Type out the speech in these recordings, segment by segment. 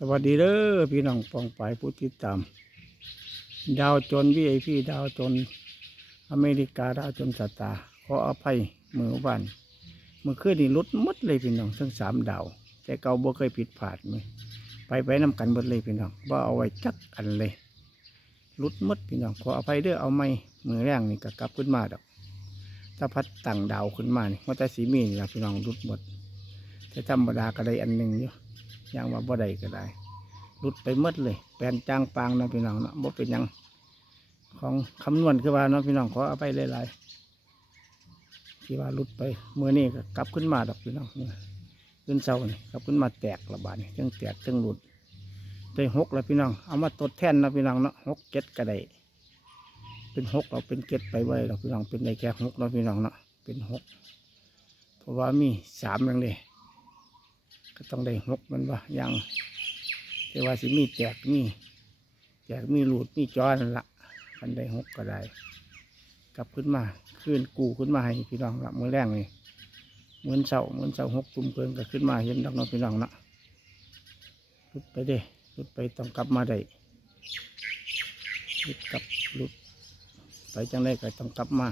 สวัสดีเด้อพี่น้องปองไปายผู้ติดตามดาวจนวีไอพีดาวจน อเมริกาดาวจนสตาร์ขออภัยมือวันเมื่อคืนนี่ลดมดเลยพี่น้องทั้งสามดาว แต่เก่าบ่เคยผิดพลาดมือไปไปนำกันหมดเลยพี่น้องว่าเอาไว้จักอันเลยลดมดพี่น้องขออภัยเด้อเอาไม่มือแรงนี่ก็กลับขึ้นมาดอกถ้าพัดต่างดาวขึ้นมานี่ว่าแต่สีมีนี่ละพี่น้องรุดหมดแต่ธรรมดาก็ได้อันหนึ่งอยู่ ย่างว่าบ่ได้ก็ได้รุดไปมดเลย แปลนจางปางนะพี่น้องเนาะบ่เป็นยังของคำนวณคือว่าเนาะพี่น้องขอเอาไปหลายๆที่ว่ารุดไปเมื่อนี้ก็กลับขึ้นมาดอกพี่น้องเนี่ยขึ้นเสาเนี่ยกลับขึ้นมาแตกระบาดเนี่ยจังแตกจังหลุดได้หกแล้วพี่น้องเอามาตดแท่นนะพี่น้องเนาะหกเจ็ดก็ได้เป็นหกเราเป็นเจ็ดไปไว้เราพี่น้องเป็นได้แค่หกเราพี่น้องเนาะเป็นหกเพราะว่ามีสามอย่างเลย ก็ต้องได้หกมันว่ย่างแต่ว่าสิมีแจกมีแจกมีหลุดมีจอนละมันได้หกก็ได้กลับขึ้นมาขึ้นกูขึ้นมาให้พี่น้องละมือแรงเลยเหมือนเสาเหมือนเสาหกกลุ่มเกินก็ขึ้นมาเห็นดอกน้องพี่น้องเนะลุดไปเด้ลุดไปต้องกลับมาได้ลุดกลับลุดไปจังได้ก็ต้องกลับมา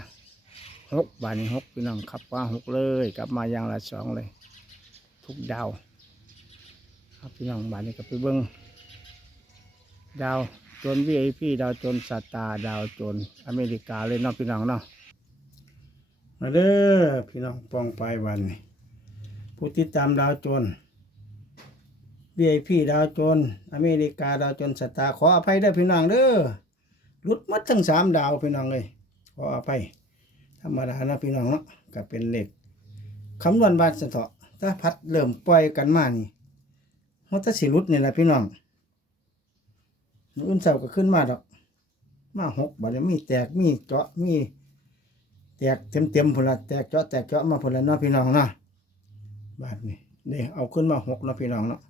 หกบาทนี่หกพี่น้องขับมาหกเลย กลับมาอย่างละสองเลย ทุกดาว ครับพี่น้องบ้าทนี้ก็ไปเบิ้งดาวจนวีไอพีดาวจนสตาร์ดาวจนอเมริกาเลยเนาะพี่น้องเนาะมาเด้อพี่น้องปองไปวันนี้ผู้ติดตามดาวจน VIP ดาวจนอเมริกาดาวจนสตาร์ขออภัยเด้อพี่น้องเด้อรุดมัดทั้งสามดาวพี่น้องเลยขออภัยธรรมดานะพี่น้องเนาะก็เป็นเหลขคำนวณบาทสะเถาะถ้าพัดเริ่มปล่อยกันมานี่ มันจะสิรุดนี่แหละพี่น้องอุ่นเสาก็ขึ้นมาดอก มาหกบาทมีแตกมีเจาะมีแตกเต็มเต็มๆพุ่นละแตกเจาะแตกเจาะมาพุ่นละเนาะพี่น้องเนาะบาทนี่นี่เอาขึ้นมาหกเนาะพี่น้องเนาะ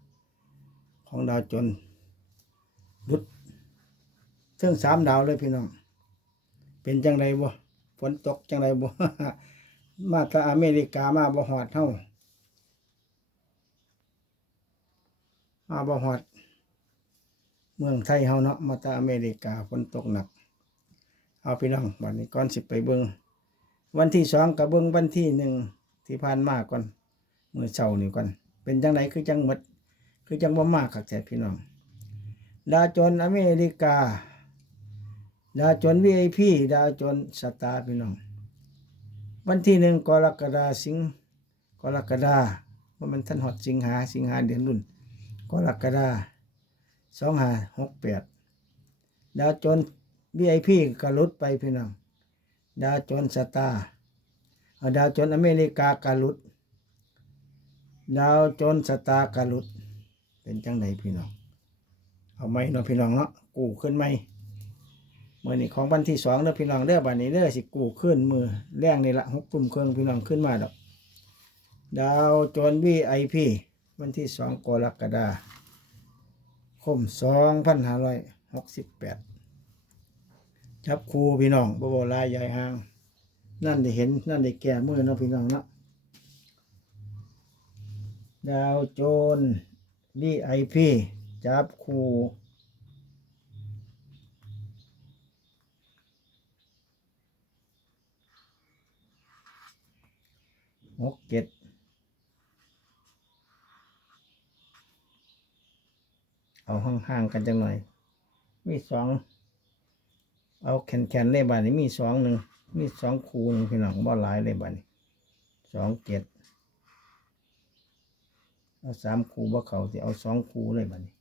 ของดาวจนรุดเทิงสามดาวเลยพี่น้อง เป็นจังไรบ่ฝนตกจังไรบ่มาจาอเมริกามาบ่หอดเท่า มาบ่หอด เมืองไทยเฮาเนาะมาจาอเมริกาฝนตกหนัก เอาพี่น้องวันนี้ก่อนสิไปเบิงวันที่สองกับเบิงวันที่หนึ่งที่ผ่านมาก่อนมือเช้านี่ก่อนเป็นจังไรคือจังหมด คือจังบ่มากคักแต่พี่น้องดาวจนอเมริกา ดาวจน VIP ดาวจนสตาร์พี่น้อง วันที่หนึ่งกรกฎาสิงกรกฎาว่ามันท่านหอดสิงหาสิงหาเดือนรุ่น กรกฎาสองหาหกแปดดาวจน VIP ก็ลดไปพี่น้องดาวจนสตาร์ดาวจนอเมริกากาลุด ดาวจนสตาร์กาลุด เป็นจังไดพี่น้อง เอาไหมเนาะพี่น้องเนาะกู้ขึ้นไหมเมื่อนี้ของวันที่สองเด้อพี่น้องเด้อบัดนี้เด้อสิกู้ขึ้นมือแรงนี่ละหกกลุ่มเครื่องพี่น้องขึ้นมาดอก ดาวโจนวีไอพี วันที่สองกรกฎาคมสองพันห้าร้อยหกสิบแปดจับครูพี่น้องบวลายใหญ่ห้าง นั่นได้เห็น นั่นได้แก่มือเนาะพี่น้องเนาะดาวโจน VIP จับครูหกเจ็ด เอาห่างๆกันจังหน่อย มีสองเอาแขนๆเลยบ้านนี้มีสองหนึ่งมีสองคูหนึ่งพี่น้องบ่หลายเลยบ้านนี้สองเจ็ดเอาสามคูบ่เขาสิเอาสองคูเลยบ้านนี้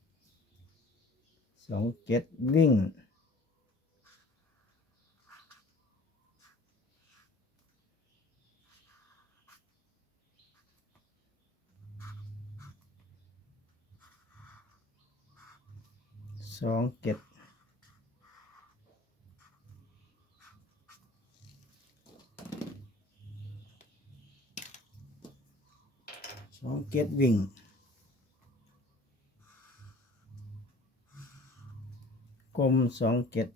สองเจ็ดวิ่ง สองเจ็ดสองเจ็ดวิ่งกลมสองเจ็ด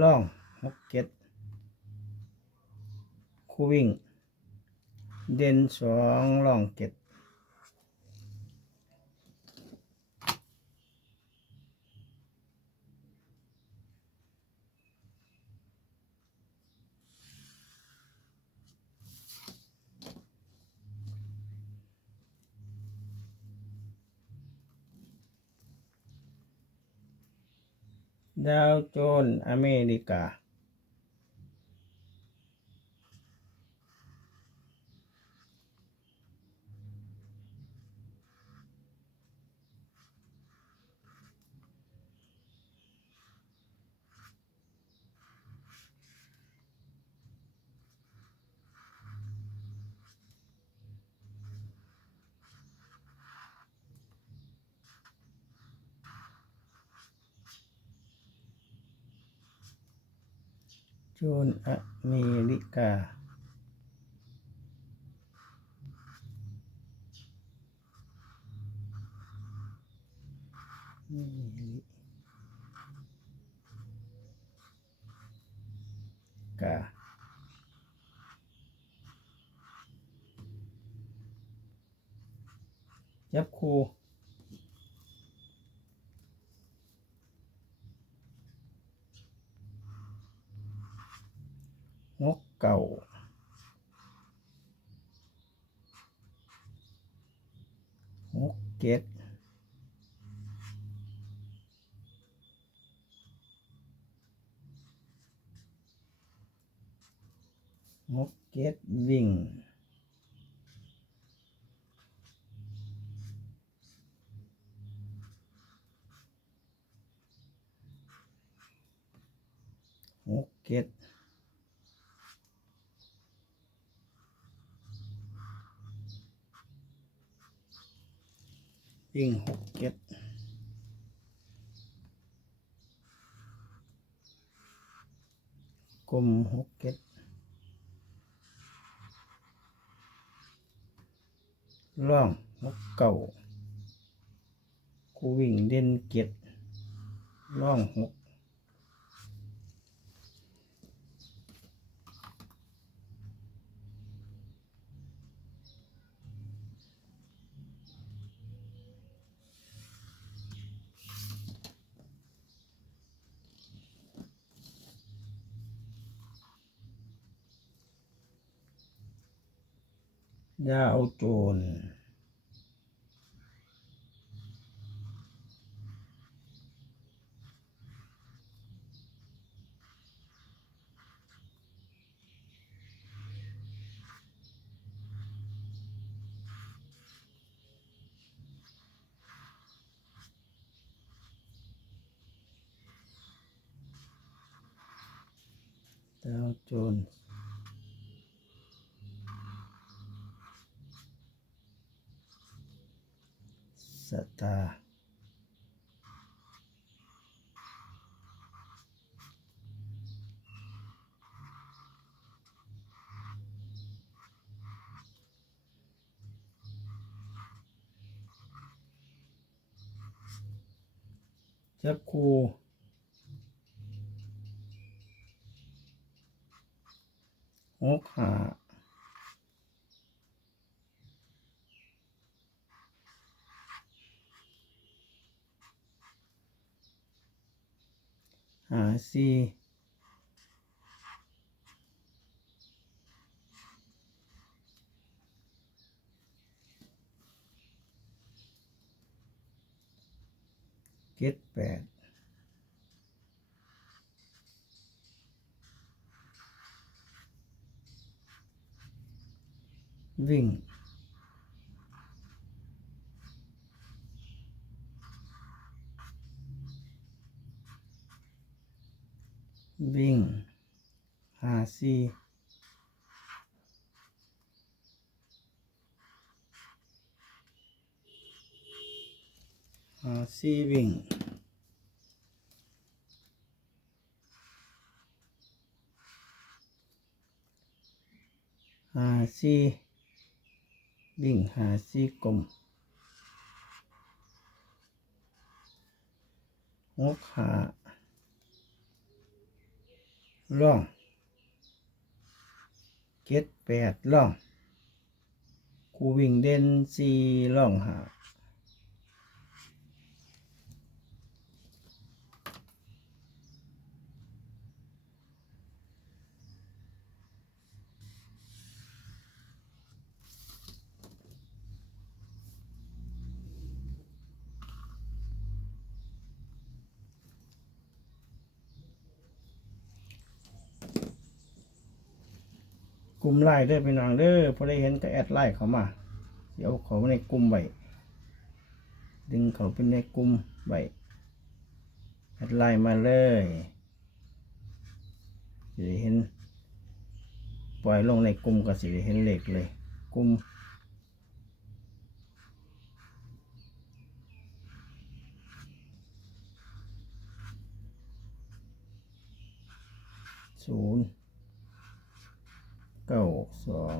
ล่องหกเจ็ดคู่วิ่ง เด่นสองร่องเจ็ด ดาวโจนส์อเมริกา จนอเมริกา กายับคูรูนก เก่านกเก็ดนกเก็ดวิ่งนกเก็ด วิ่งหกเก็ดกลมหกเก็ดล่องหกเก่ากูวิ่งเด่นเก็ดล่องหก ดาวโจรส์ดาวโจรส์ตาร์ จับคูหกหาหาสี่เจ็ดแปดวิ่งวิ่งหาซีหาซีวิ่งหา ซีวิ่งหาซีกลมงกหาล่องเก็ดแปดล่องคูวิ่งเด่นสี่ล่องหา กลุ่มไล่เด้อพี่น้องเด้อพอได้เห็นก็แอดไล่เขามา เดี๋ยวเขาในกลุ่มไว้ดึงเขาเป็นในกลุ่มไว้แอดไลน์มาเลยสิเห็น ปล่อยลงในกลุ่มก็สิเห็นเหลขเลย กลุ่มศูนย์ เก้าสอง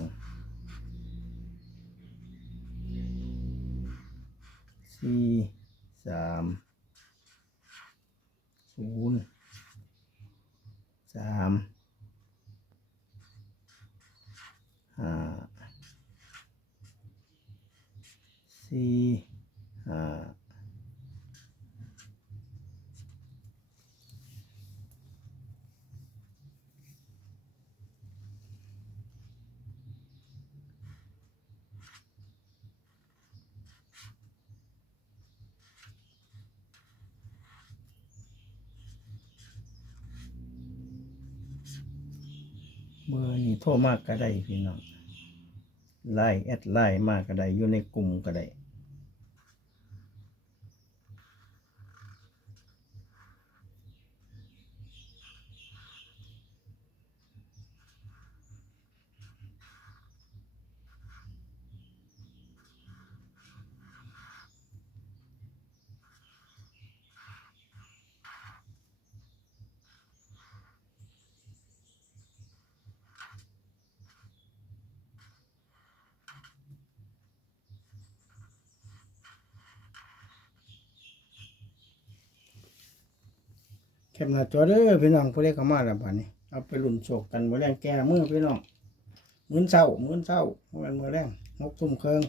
สี่สามศูนย์สามห้าสี่ห้า โทรมากก็ได้พี่น้องไล่แอดไล่มากก็ได้อยู่ในกลุ่มก็ได้ แคปหน้าจอเด้อพี่น้องผู้เล็กมาแล้วบัดนี้เอาไปลุ่นโศกกันมือแรงแก่มือพี่น้องมื้อเช้ามื้อเช้าบ่แม่นมื้อแรงหกทุ่มครึ่ง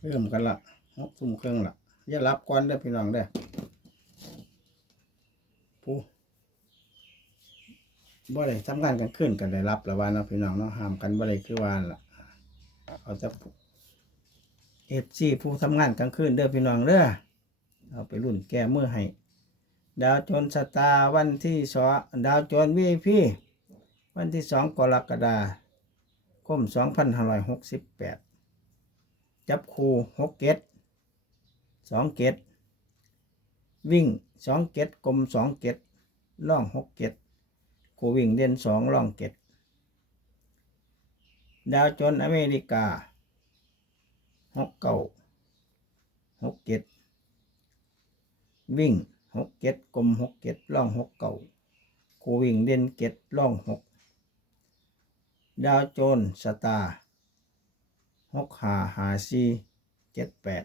เริ่มกันละหกทุ่มครึ่งละอย่าหลับก่อนเด้อพี่น้องเด้อผู้บ่ได้ทำงานกลางคืนกันได้รับแล้วว่าเนาะพี่น้องเนาะห้ามกันบ่ได้คือว่าล่ะเอาจะเอฟซีผู้ทำงานกลางคืนเด้อพี่น้องเด้อเอาไปรุ่นแก้มือให้ ดาวโจนสตาร์วันที่สองดาวโจนวีพีวันที่สองกรกฎาคมสองพันห้าร้อยหกสิบแปดจับคูหกเกตสองเกตวิ่งสองเกตกลมสองเกตล่องหกเกตคูวิ่งเด่นสองล่องเกตดาวจนอเมริกาหกเก้าหกเกตวิ่ง หกเจ็ดกลมหกเจ็ดล่องหกเก่าคูวิ่งเด่นเจ็ดล่องหกดาวโจนสตาร์หกหาหาซีเจ็ดแปด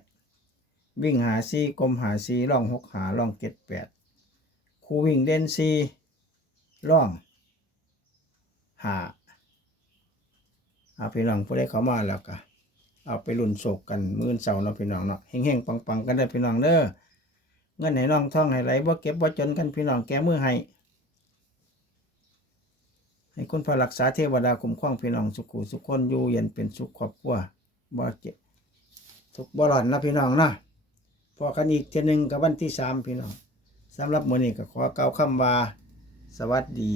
วิ่งหาซีกลมหาซีล่องหกหาล่องเจ็ดแปดคูวิ่งเด่นซีล่องหาเอาพี่น้องผู้ได้เข้ามาแล้วก็เอาไปลุ่นโศกกันมื่นเสาร์เนาะพี่น้องเนาะเฮงๆปังๆกันได้พี่น้องเด้อ เงินไหนน้องท่องไหนไหลบ่เก็บบ่จนกันพี่น้องแก้มือให้ให้คุณพระรักษาเทวดาคุ้มครองพี่น้องสุขุสุขคนอยู่เย็นเป็นสุขครอบครัวบ่เจ็บทุกข์บ่หลอนนะพี่น้องนะพอกันอีกเทีหนึงกับวันที่สามพี่น้องสำหรับมื้อนี้ก็ขอเก่าคำว่าสวัสดี